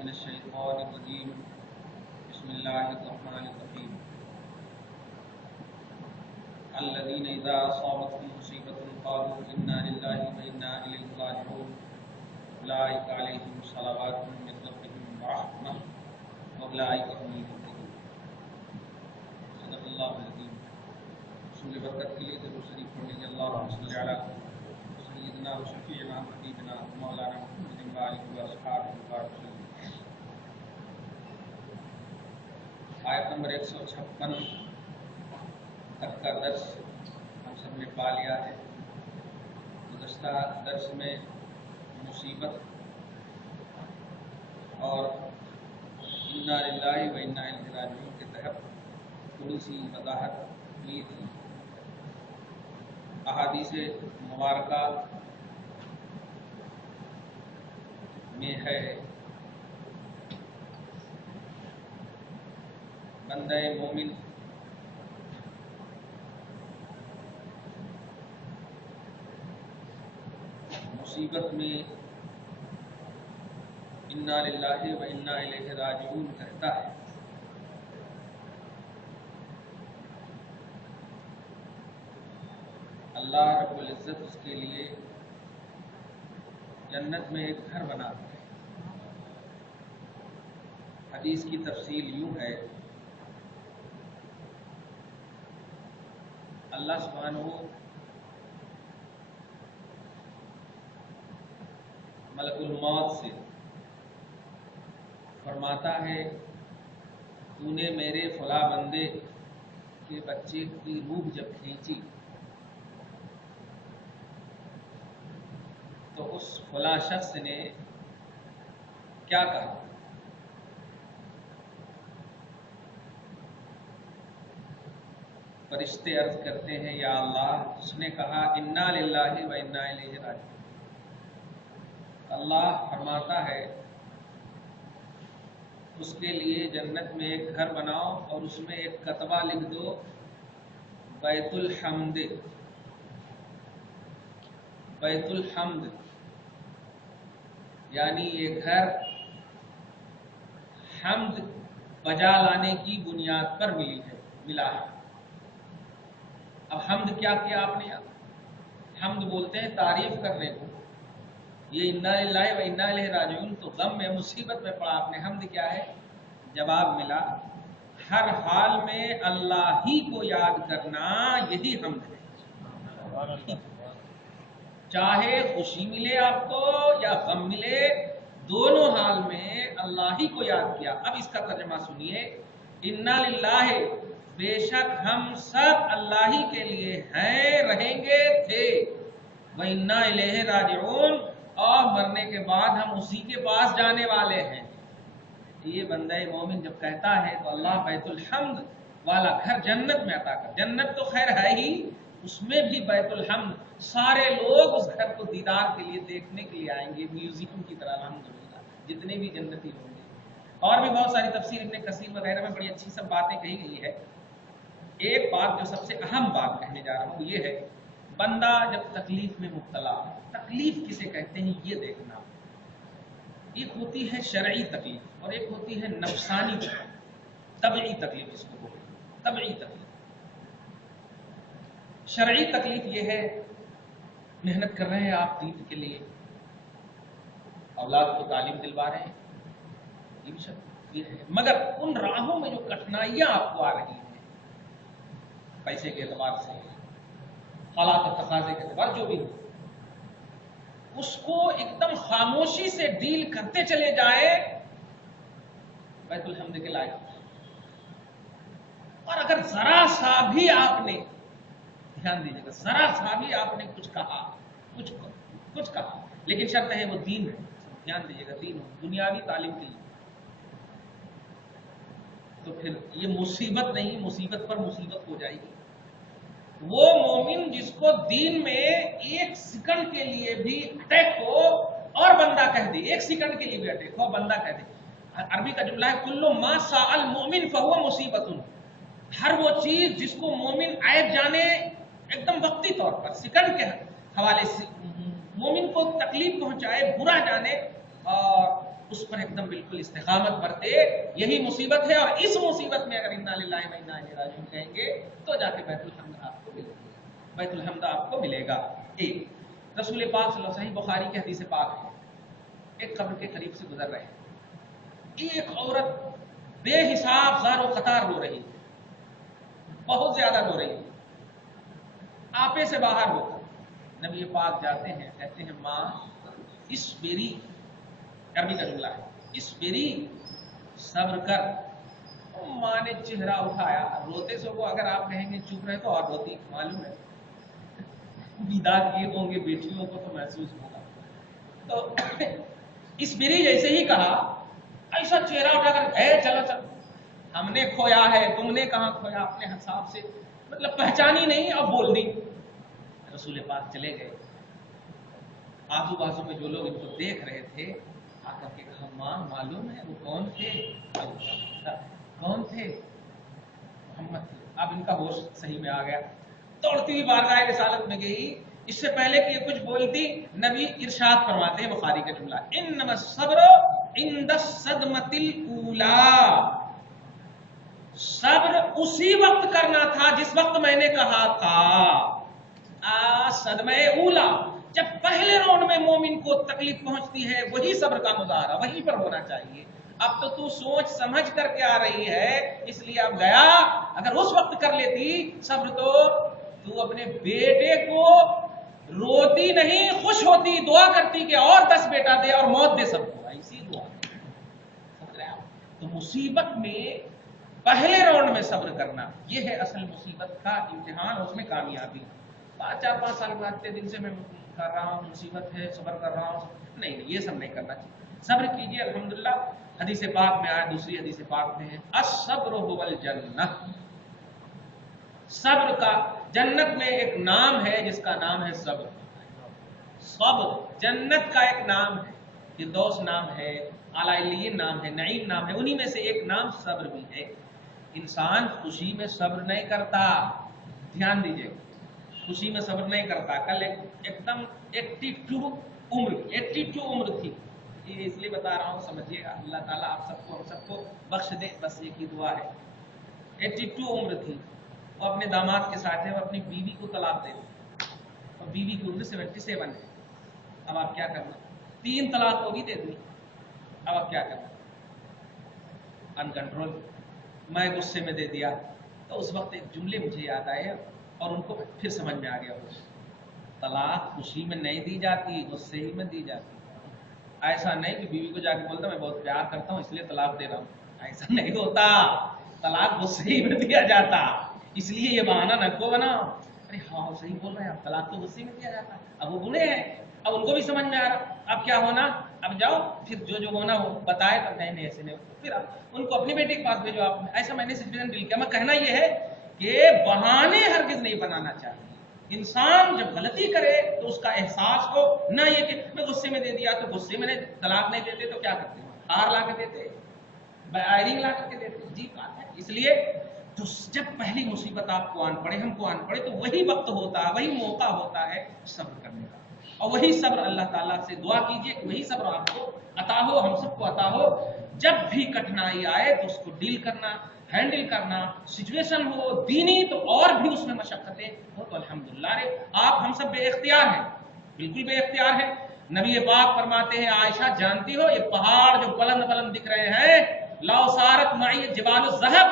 من الشيطان الرجيم بسم الله الرحمن الرحيم الذين إذا أصابتهم مصيبة قالوا إنا لله وإنا إليه راجعون أولئك عليهم صلوات من ربهم ورحمة وأولئك هم المهتدون صدق الله العظيم رسول برکت کے لیے ضرور شریف پڑھ لیجیے اللہم صلی علی سیدنا و شفیعنا حبیبنا مولانا محمد وآلہ وصحبہ وسلم۔ آیت نمبر 156 تک کا درس ہم سب نے پا لیا ہے۔ گزشتہ درس میں مصیبت اور انا للہ و انا الیہ راجعون کے تحت تھوڑی سی وضاحت ہوئی تھی۔ احادیث مبارکہ میں ہے بندہ مومن مصیبت میں انا للہ و انا الیہ راجعون کہتا ہے، اللہ رب العزت اس کے لیے جنت میں ایک گھر بناتا ہے۔ حدیث کی تفصیل یوں ہے، اللہ سبحانہ ملک الموت سے فرماتا ہے تو نے میرے فلاں بندے کے بچے کی روح جب کھینچی تو اس فلاں شخص نے کیا کہا؟ فرشتے عرض کرتے ہیں یا اللہ، اس نے کہا انا للہ و انا الیہ راجعون۔ اللہ فرماتا ہے اس کے لیے جنت میں ایک گھر بناؤ اور اس میں ایک کتبہ لکھ دو بیت الحمد۔ بیت الحمد یعنی یہ گھر حمد بجا لانے کی بنیاد پر ملا ہے۔ اب حمد کیا کیا آپ نے؟ حمد بولتے ہیں تعریف کرنے کو۔ یہ انا للہ و انا الیہ راجعون تو غم میں مصیبت میں پڑا آپ نے، حمد کیا ہے؟ جواب ملا ہر حال میں اللہ ہی کو یاد کرنا، یہی حمد ہے۔ چاہے خوشی ملے آپ کو یا غم ملے، دونوں حال میں اللہ ہی کو یاد کیا۔ اب اس کا ترجمہ سنیے، انا للہ بے شک ہم سب اللہ ہی کے لیے ہیں، رہیں گے، تھے، وَإِنَّا إِلَيْهِ رَاجِعُونَ اور مرنے کے بعد ہم اسی کے پاس جانے والے ہیں۔ یہ بندہ مومن جب کہتا ہے تو اللہ بیت الحمد والا گھر جنت میں عطا کر۔ جنت تو خیر ہے ہی، اس میں بھی بیت الحمد، سارے لوگ اس گھر کو دیدار کے لیے دیکھنے کے لیے آئیں گے، میوزیم کی طرح الحمدللہ جتنے بھی جنتی ہوں گے۔ اور بھی بہت ساری تفسیر ابن کثیر وغیرہ میں بڑی اچھی سب باتیں کہی گئی ہے۔ ایک بات جو سب سے اہم بات کہنے جا رہا ہوں یہ ہے، بندہ جب تکلیف میں مبتلا ہے، تکلیف کسے کہتے ہیں یہ دیکھنا۔ ایک ہوتی ہے شرعی تکلیف اور ایک ہوتی ہے نفسانی تکلیف، طبعی تکلیف اس کو بولتے ہیں، طبعی تکلیف۔ شرعی تکلیف یہ ہے، محنت کر رہے ہیں آپ دین کے لیے، اولاد کو تعلیم دلوا رہے ہیں، یہ بھی شرط یہ ہے، مگر ان راہوں میں جو کٹھنائیاں آپ کو آ رہی ہیں، پیسے کے اعتبار سے، حالات و تقاضے کے اعتبار جو بھی ہو، اس کو ایک دم خاموشی سے ڈیل کرتے چلے جائے، بیت الحمد کے لائق۔ اور اگر ذرا سا بھی آپ نے، دھیان دیجیے گا، ذرا سا بھی آپ نے کچھ کہا، کچھ کہا، لیکن شرط ہے وہ دین ہے، دھیان دیجیے گا، دین ہو، دنیاوی تعلیم کے لیے، تو پھر یہ مصیبت نہیں، مصیبت پر مصیبت ہو جائے گی۔ وہ مومن جس کو دین میں ایک سیکنڈ کے لیے بھی اٹیک ہو اور بندہ کہہ دے، ایک سیکنڈ کے لیے بھی اٹیک ہو بندہ کہہ دے، عربی کا جملہ ہے کل ما ساء المؤمن فهو مصیبت، ہر وہ چیز جس کو مومن عیب جانے ایک دم وقتی طور پر سیکنڈ کے حوالے سے مومن کو تکلیف پہنچائے، برا جانے اور اس پر ایک دم بالکل استقامت برتے. یہی مصیبت ہے, اور اس مصیبت میں اگر انا للہ و انا الیہ راجعون کہیں گے تو جا کے بیت الحمد آپ کو ملے گا, بیت الحمد آپ کو ملے گا. ایک رسول پاک صلی اللہ علیہ وسلم, بخاری کی حدیث پاک ہے, ایک قبر کے قریب سے گزر رہے ہیں, ایک عورت بے حساب زار و قطار رو رہی, بہت زیادہ رو رہی, آپے سے باہر ہو. نبی پاک جاتے ہیں, کہتے ہیں ماں اسبری, عربی کا جملہ ہے, اسبری, صبر کر. ماں نے چہرہ اٹھایا, روتے سو کو اگر آپ کہیں گے چپ رہے تو اور روتی, معلوم ہے ودا کیے ہوں گے بیٹیوں کو تو محسوس ہوگا. تو اسبری جیسے ہی کہا, ایسا چہرہ اٹھا کر اے چلو چلو, ہم نے کھویا ہے, تم نے کہاں کھویا, اپنے حساب سے مطلب پہچانی نہیں, اب بول دی. رسول پاک چلے گئے, آزو بازو میں جو لوگ ان کو دیکھ رہے تھے آ کر کے کہا ماں معلوم ہے وہ کون تھے؟ کون تھے؟ محمد تھے. اب ان کا ہوش صحیح میں آ گیا, دوڑتی ہوئی بارگاہ رسالت میں گئی. اس سے پہلے کہ یہ کچھ بولتی, نبی ارشاد فرماتے ہیں, بخاری کا جملہ, انما الصبر عند الصدمۃ الاولی, صبر اسی وقت کرنا تھا جس وقت میں نے کہا تھا. صدمہ اولا, جب پہلے راؤنڈ میں مومن کو تکلیف پہنچتی ہے وہی صبر کا مظاہرہ وہیں پر ہونا چاہیے. اب تو سوچ سمجھ کر کے آ رہی ہے, اس لیے اب گیا. اگر اس وقت کر لیتی صبر تو اپنے بیٹے کو روتی نہیں, خوش ہوتی, دعا کرتی کہ اور 10 بیٹا دے اور موت دے سب کو, ایسی دعا. تو مصیبت میں پہلے راؤنڈ میں صبر کرنا, یہ ہے اصل مصیبت کا امتحان, اس میں کامیابی. 4-5 سال بعد اتنے دن سے میں کر رہا ہوں, مصیبت ہے, صبر کر رہا ہوں, نہیں یہ سب نہیں کرنا چاہیے. صبر کیجئے. الحمدللہ حدیث پاک میں آیا, دوسری حدیث پاک میں ہے, الصبر هو الجنہ, صبر کا جنت میں ایک نام ہے جس کا نام ہے صبر. صبر جنت کا ایک نام ہے, فردوس نام ہے, اعلی علیین نام ہے, نعیم نام ہے, انہی میں سے ایک نام صبر بھی ہے. انسان خوشی میں صبر نہیں کرتا, دھیان دیجئے, خوشی میں صبر نہیں کرتا. کل ایک دم 82 عمر تھی, یہ اس لیے بتا رہا ہوں سمجھیے گا, اللہ تعالیٰ آپ سب کو ہم سب کو بخش دے, بس ایک ہی دعا ہے. 82 عمر تھی, اور اپنے داماد کے ساتھ ہے, وہ اپنی بیوی کو طلاق دے دی, اور بیوی کی عمر 77 ہے. اب آپ کیا کرنا, 3 طلاق وہ بھی دے دی, اب آپ کیا کرنا, ان کنٹرول. میں غصے میں دے دیا. تو اس وقت ایک جملے مجھے یاد آئے اور ان کو پھر سمجھ میں آ گیا, طلاق خوشی میں نہیں دی جاتی, غصے ہی میں دی جاتی. ایسا نہیں کہ بیوی کو جا کے بولتا میں بہت پیار کرتا ہوں اس لیے طلاق دے رہا ہوں, ایسا نہیں ہوتا. طلاق غصے ہی میں دیا جاتا, اس لیے یہ بہانہ نہ کو بناؤ. ارے ہاں صحیح بول رہے ہیں, اب طلاق تو غصے میں دیا جاتا. اب وہ بنے ہیں, اب ان کو بھی سمجھ میں آ رہا, اب کیا ہونا, اب جاؤ پھر جو ہونا وہ بتائے, تب نہیں ایسے نہیں. پھر ان کو اپنی بیٹی کے پاس بھیجو. آپ ایسا میں نے سچویشن ڈیل کیا. میں کہنا یہ ہے کہ بہانے ہرگز نہیں بنانا چاہیے. انسان جب غلطی کرے تو اس کا احساس ہو, نہ یہ کہ میں غصے میں دے دیا تو غصے میں طلاق نہیں دیتے تو کیا کرتے ہیں, ہار لا کے دیتے, آئرنگ لا کر کے دیتے. جی بات ہے. اس لیے تو جب پہلی مصیبت آپ کو آن پڑے, ہم کو آن پڑے, تو وہی وقت ہوتا ہے, وہی موقع ہوتا ہے صبر کرنے کا. اور وہی صبر اللہ تعالیٰ سے دعا کیجئے کہ وہی صبر آپ کو عطا ہو, ہم سب کو عطا ہو. جب بھی کٹھنائی آئے تو اس کو ڈیل کرنا, ہینڈل کرنا, سچویشن ہو دینی تو اور بھی اس میں مشقتیں ہو, تو الحمدللہ آپ ہم سب بے اختیار ہیں, بالکل بے اختیار ہیں. نبی پاک فرماتے ہیں, عائشہ جانتی ہو یہ پہاڑ جو بلند بلند دکھ رہے ہیں, لو سارت معی جبال الذہب,